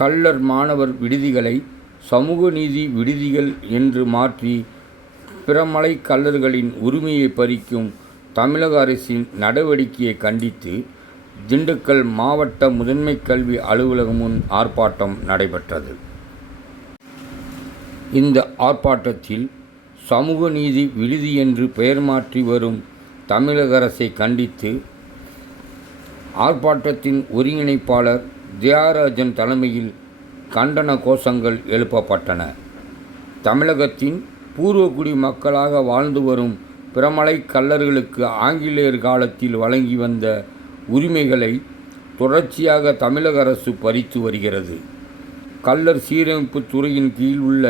கள்ளர் மாணவர் விடுதிகளை சமூக நீதி விடுதிகள் என்று மாற்றி பிறமலை கள்ளர்களின் உரிமையை பறிக்கும் தமிழக அரசின் நடவடிக்கையை கண்டித்து திண்டுக்கல் மாவட்ட முதன்மை கல்வி அலுவலகம் முன் ஆர்ப்பாட்டம் நடைபெற்றது. இந்த ஆர்ப்பாட்டத்தில் சமூக நீதி விடுதி என்று பெயர் மாற்றி வரும் தமிழக அரசை கண்டித்து ஆர்ப்பாட்டத்தின் ஒருங்கிணைப்பாளர் தியாகராஜன் தலைமையில் கண்டன கோஷங்கள் எழுப்பப்பட்டன. தமிழகத்தின் பூர்வகுடி மக்களாக வாழ்ந்து வரும் பிறமலை கள்ளர்களுக்கு ஆங்கிலேயர் காலத்தில் வழங்கி வந்த உரிமைகளை தொடர்ச்சியாக தமிழக அரசு பறித்து வருகிறது. கள்ளர் சீரமைப்பு துறையின் கீழ் உள்ள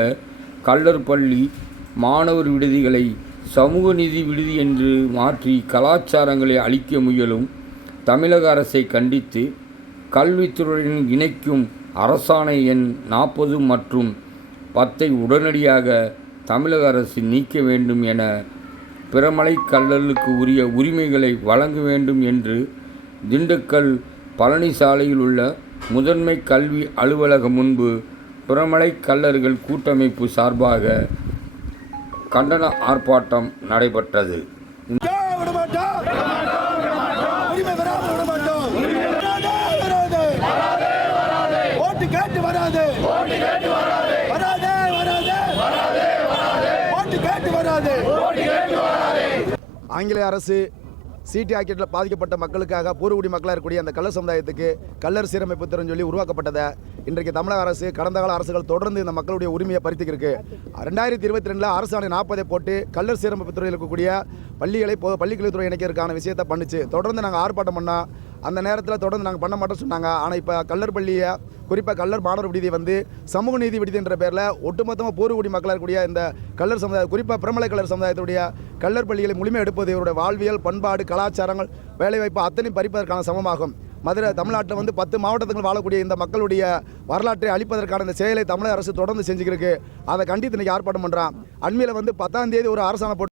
கள்ளர் பள்ளி மாணவர் விடுதிகளை சமூக நீதி விடுதி என்று மாற்றி கலாச்சாரங்களை அழிக்க முயலும் தமிழக அரசை கண்டித்து கல்வித்துறையுடன் இணைக்கும் அரசாணை எண் 40 மற்றும் 10 உடனடியாக தமிழக அரசு நீக்க வேண்டும் என பிறமலை கள்ளர்களுக்கு உரிய உரிமைகளை வழங்க வேண்டும் என்று திண்டுக்கல் பழனி சாலையில் உள்ள முதன்மை கல்வி அலுவலகம் முன்பு பிறமலை கள்ளர்கள் கூட்டமைப்பு சார்பாக கண்டன ஆர்ப்பாட்டம் நடைபெற்றது. ஆங்கிலேய அரசு சீட்டு ஆக்கியத்தில் பாதிக்கப்பட்ட மக்களுக்காக பூர்வகுடி மக்களாக இருக்கக்கூடிய அந்த கள்ளர் சமுதாயத்துக்கு கள்ளர் சீரமைப்பு திறன் சொல்லி உருவாக்கப்பட்டதை இன்றைக்கு தமிழக அரசு கடந்த கால அரசுகள் தொடர்ந்து இந்த மக்களுடைய உரிமையை பறித்துக்கிருக்கு. 2022 அரசாணை 40 போட்டு கள்ளர் சீரமைப்பு துறையில் இருக்கக்கூடிய பள்ளிக்கல்வித்துறை இணைக்கிறதுக்கான விஷயத்தை பண்ணுச்சு. தொடர்ந்து நாங்கள் ஆர்ப்பாட்டம் பண்ணால் அந்த நேரத்தில் தொடர்ந்து நாங்கள் பண்ண மாட்டோம் சொன்னாங்க. ஆனால் இப்போ கள்ளர் பள்ளியை குறிப்பாக கள்ளர் மாணவர் விடுதியை வந்து சமூக நீதி விடுதி என்ற பேரில் ஒட்டுமொத்தமாக பூர்வகுடி மக்களாக இருக்கக்கூடிய இந்த கள்ளர் சமுதாயம் குறிப்பாக பிறமலை கள்ளர் சமுதாயத்துடைய கள்ளர் பள்ளிகளை முழுமை எடுப்பது இவருடைய வாழ்வியல் பண்பாடு கலாச்சாரங்கள் வேலைவாய்ப்பு அத்தனை பறிப்பதற்கான சமமாகும். தமிழ்நாட்டில் வந்து 10 மாவட்டங்கள் வாழக்கூடிய இந்த மக்களுடைய வரலாற்றை அழிப்பதற்கான இந்த செயலை தமிழக அரசு தொடர்ந்து செஞ்சுக்கிருக்கு. அதை கண்டித்து இன்றைக்கி ஆர்ப்பாட்டம் பண்ணுறான். அண்மையில் வந்து 10ஆம் தேதி ஒரு அரசாணை